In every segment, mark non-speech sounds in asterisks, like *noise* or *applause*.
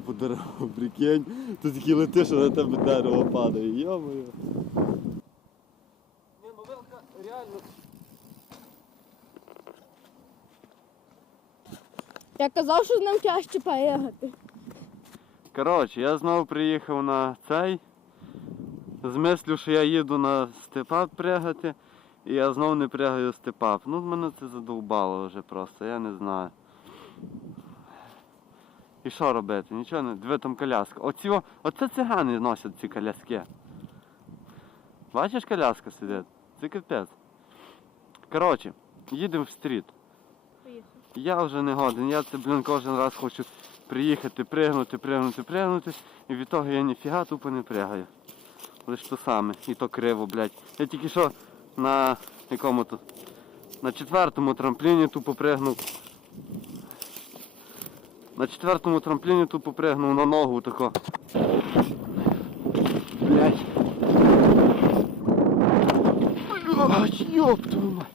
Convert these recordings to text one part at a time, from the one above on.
по дереву, прикинь. Ти такий летиш, а на тебе дерево падає. Йо-моє. Ні, ну вилка реально. Я казав, що з ним тяжче поїхати. Коротше, я знову приїхав на цей. З мислю, що я їду на степап пригати, і я знову не пригаю степап. Ну, мене це задовбало вже просто, я не знаю. І що робити? Нічого не. Диви там коляска. Оці, оце цигани носять ці коляски. Бачиш, коляска сидить? Це капець. Коротше, їдемо в стріт. Я вже не годен, я це, блін, кожен раз хочу приїхати, пригнути, пригнути, пригнути, і від того я ніфіга тупо не пригаю. Лиш то саме, і то криво, блядь. Я тільки що на якому то. На четвертому трампліні тупо пригнув. На четвертому трампліні тупо пригнув на ногу тако. Блядь. Блядь, ёб твою мать.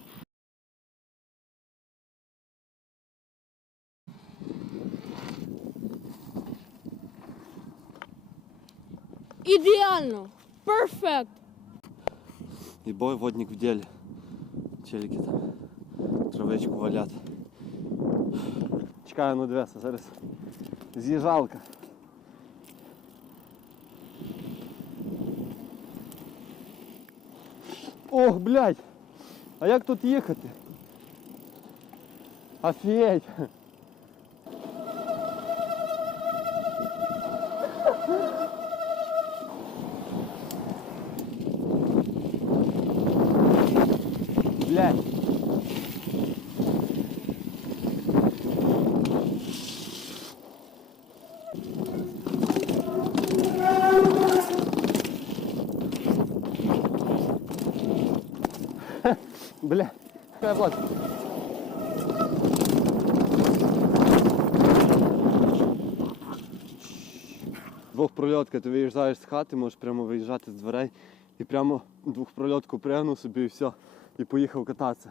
Ідеально! Перфект! І бой водник в ділі. Челіки там травичку валять. Чекаю, ну дивися, зараз з'їжджалка. Ох, блядь! А як тут їхати? Офігеть! Блядь! Какая влад. Двохпрольотка, ти виїжджаєш з хати, можеш прямо виїжджати з дверей і прямо двохпрольотку пригнув собі і все, і поїхав кататися.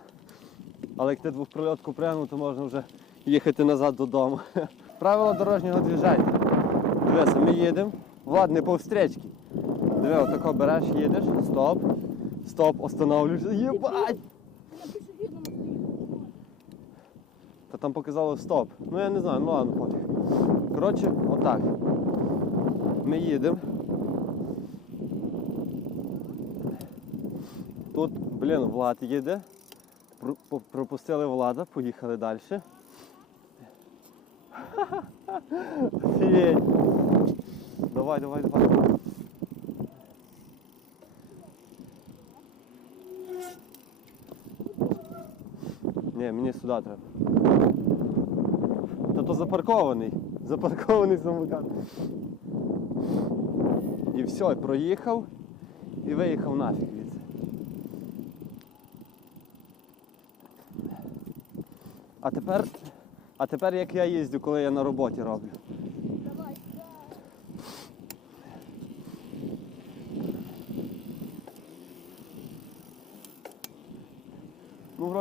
Але як ти двохпрольотку пригнув, то можна вже їхати назад додому. *laughs* Правила дорожнього движення. Дивися, ми їдемо. Влад, не по встречці. Диви, отако береш, їдеш, стоп, стоп, останавливаєшся. Єбать! Та там показало стоп. Ну я не знаю, ну ладно, пофіг. Коротше, отак. Ми їдемо. Тут, блін, Влад їде. Пропустили Влада, поїхали далі. *laughs* Давай, давай, давай. Ні, мені сюди треба. Та то запаркований. Запаркований самокат. І все, проїхав і виїхав нафіг звідси. А тепер, а тепер як я їздю, коли я на роботі роблю.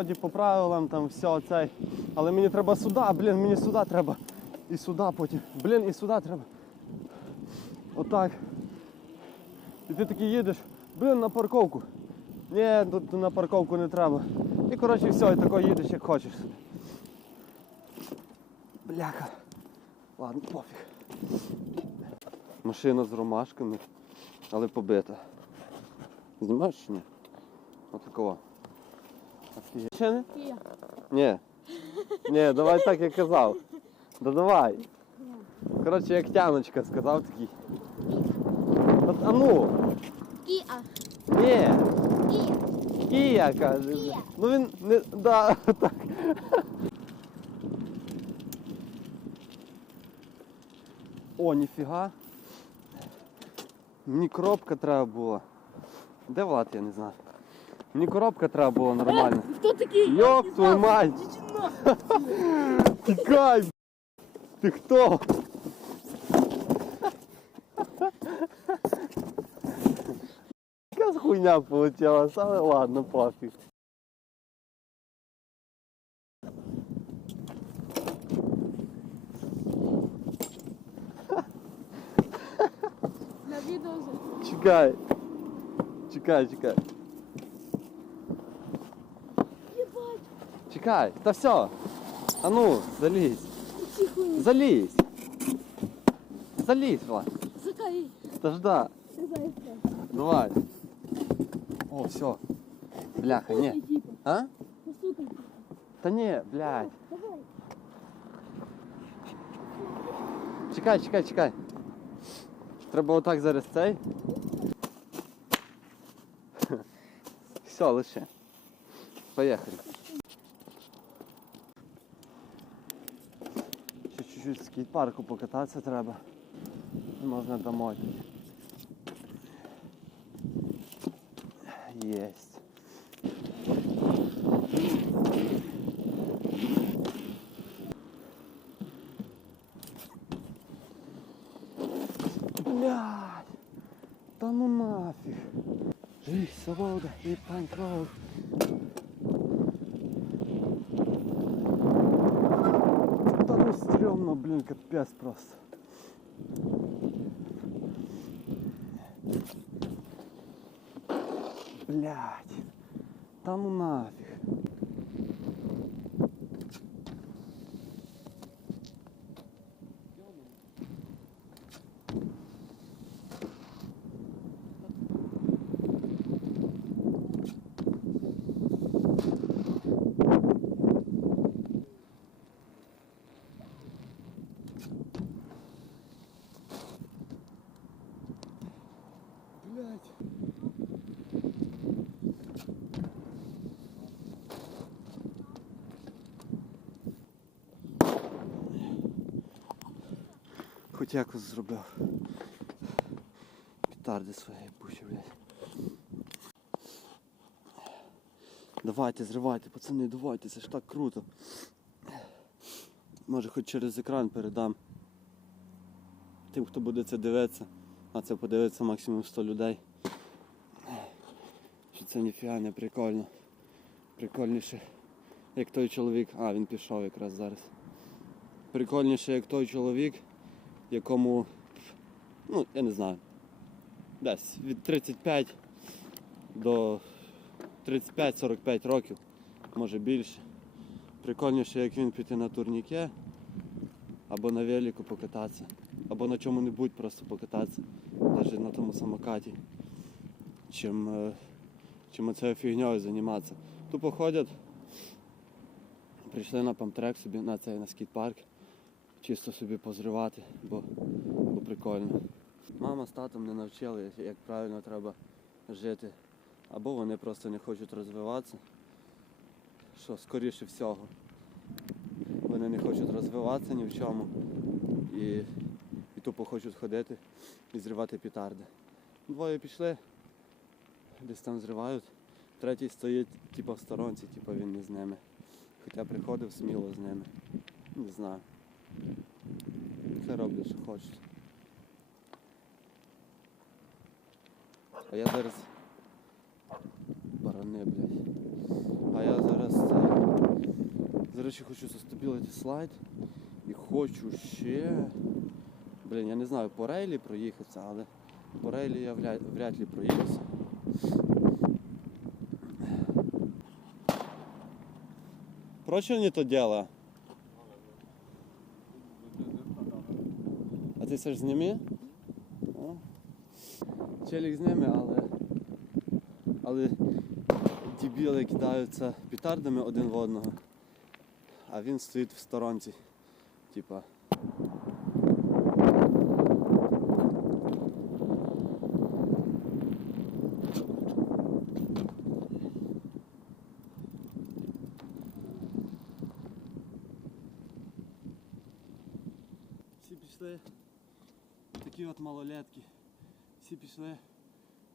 Вроді по правилам там все цей. Але мені треба сюди, блін, мені сюди треба. І сюди потім. Блін, і сюди треба. Отак. І ти такий їдеш, блін, на парковку. Ні, тут на парковку не треба. І коротше все, і тако їдеш як хочеш. Бляха. Ладно, пофіг. Машина з ромашками, але побита. Знімаєш чи ні? Отакого. Офігеть. Ще не? Є. Ні. Ні, давай так, як казав. Да давай. Коротше, як тяночка сказав такий. От, А ну, Кіа. ні, Кія. Кія каже. Кія. Ну він не. Да, *laughs* так. О, ніфіга. Мені коробка треба була. Де Влад, я не знаю. Мені коробка треба була нормальна. Хто такий? Йоп твою мать! Тікай! Ти хто? Яка хуйня получилась, але ладно, пофіг. дуже. Чекай. Чекай, чекай. Чекай. Та все. А ну, залізь. Хуйні. Залізь. Залізь, Влад. Закай. Та ж да. Давай. О, все. Бляха, ні. Типа. А? Постукай. Та ні, блядь. Давай. Чекай, чекай, чекай. Треба отак зараз цей. Все, лише. Поїхали. Ще чуть-чуть в скейт-парку покататися треба. Можна домой. Єсть. Блядь. Та ну нафіг. Жизнь, свобода і панк-рок. Та ну стрёмно, блін, капець просто. Блядь. Та ну нафіг. Блядь. Якось зробив. Петарди свої пущу, блядь. Давайте, зривайте, пацани, давайте, це ж так круто. Може хоч через екран передам. Тим, хто буде це дивитися, а це подивиться максимум 100 людей. Що це ніфіга не прикольно. Прикольніше, як той чоловік. А, він пішов якраз зараз. Прикольніше, як той чоловік, якому, ну, я не знаю, десь від 35 до 35-45 років, може більше. Прикольніше, як він піти на турніке або на велику покататися, або на чому-небудь просто покататися, навіть на тому самокаті, чим, е, чим оцею фігньою займатися. Тупо ходять, прийшли на памтрек собі, на цей на скейт-парк, чисто собі позривати, бо, бо прикольно. Мама з татом не навчили, як правильно треба жити. Або вони просто не хочуть розвиватися, що скоріше всього. Вони не хочуть розвиватися ні в чому. І, і тупо хочуть ходити і зривати петарди. Двоє пішли, десь там зривають. Третій стоїть типу, в сторонці, типу він не з ними. Хоча приходив сміло з ними. Не знаю. Хай роблять, що хочуть. А я зараз. Барани, блядь. А я зараз це. Зараз ще хочу застабілити слайд. І хочу ще. Блін, я не знаю, по рейлі проїхатися, але по рейлі я вряд, ли проїдуся. Прочее не то дело. А ти все ж зніми? О. Челік ними, але. Але дібіли кидаються петардами один в одного, а він стоїть в сторонці. Типа. Всі пішли, такі от малолетки. Всі пішли,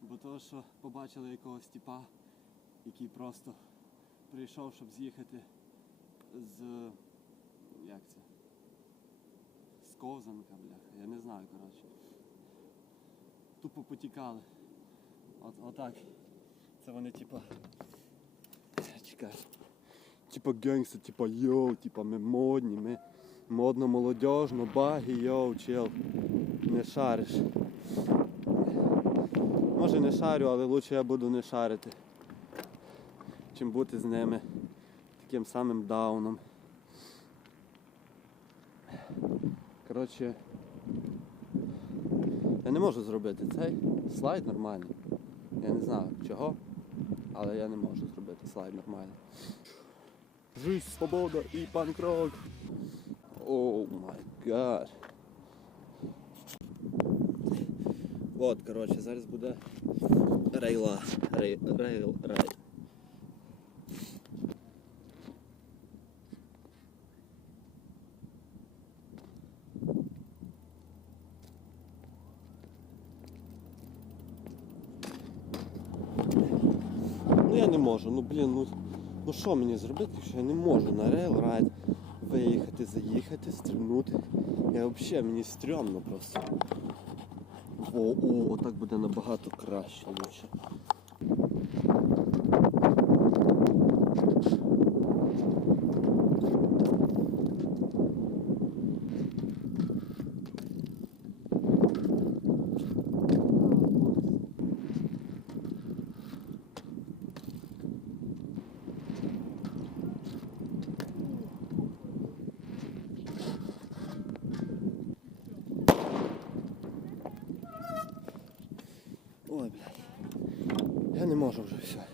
бо того, що побачили якогось типа, який просто прийшов, щоб з'їхати з. як це? З ковзанка, бляха, я не знаю, коротше. Тупо потікали. От, отак. Це вони типа. Чекай. Типа гангстер, типа йоу, типа ми модні, ми модно молодежно, баги, йоу, чел. Не шариш. Може не шарю, але лучше я буду не шарити, чим бути з ними таким самим дауном. Коротше, я не можу зробити цей слайд нормальний. Я не знаю чого, але я не можу зробити слайд нормальний. Жизнь, свобода і панк-рок. Оу май гад. От, коротше, зараз буде рейла. Рей, рейл, рейд. Ну я не можу, ну блін, ну, ну що мені зробити, якщо я не можу на рейл райд виїхати, заїхати, стрибнути. Я взагалі мені стрьомно просто. О, о, отак буде набагато краще лучше. Ой, блядь. Я не можу вже все.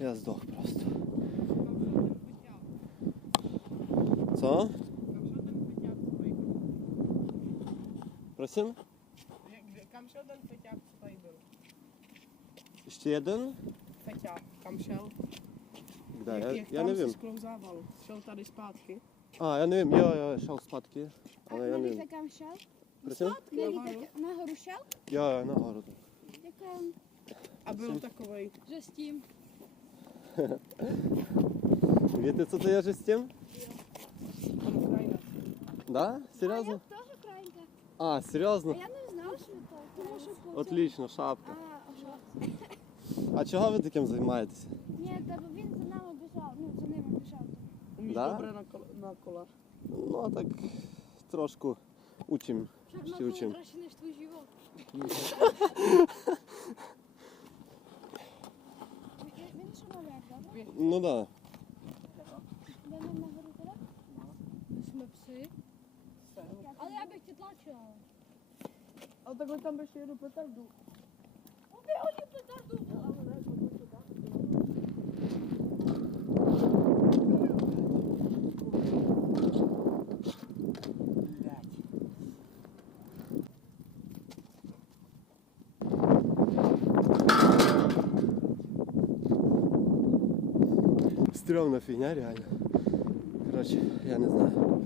Я здох просто. Co? Prosím? Kam šel ten feťák, co tady byl? Ještě jeden? Feťák, kam šel? Kde? jak, Já, jak já tam nevím. si sklouzával? Šel tady zpátky? A, já nevím, jo, jo, šel zpátky. А Ale já навіть nevím. таким шел? Prosím? Навіть Нагору. так A byl takovej, Вже з тим. Víte, co to je, že s tím? pan Ukrajina. Да? Серьезно? теж українка. А, серйозно? я не знала, що то. Тому що по- Отлично, шапка. А, що? А чого ви таким займаєтеся? Ні, та бо він за нами біжав, ну за ними біжав. Umíš Dá? dobré na, kol- na kola. Ну, а так трошку учим. Щоб Ще учим. краще, ніж твій живот. *laughs* Він що малек, добре? Ну да. Де нам нагору туди? Ми пси. Але я би хотіла чого. A takhle tam ještě jedu petardu. Стрёмна фігня, реально. Коротше, я не знаю.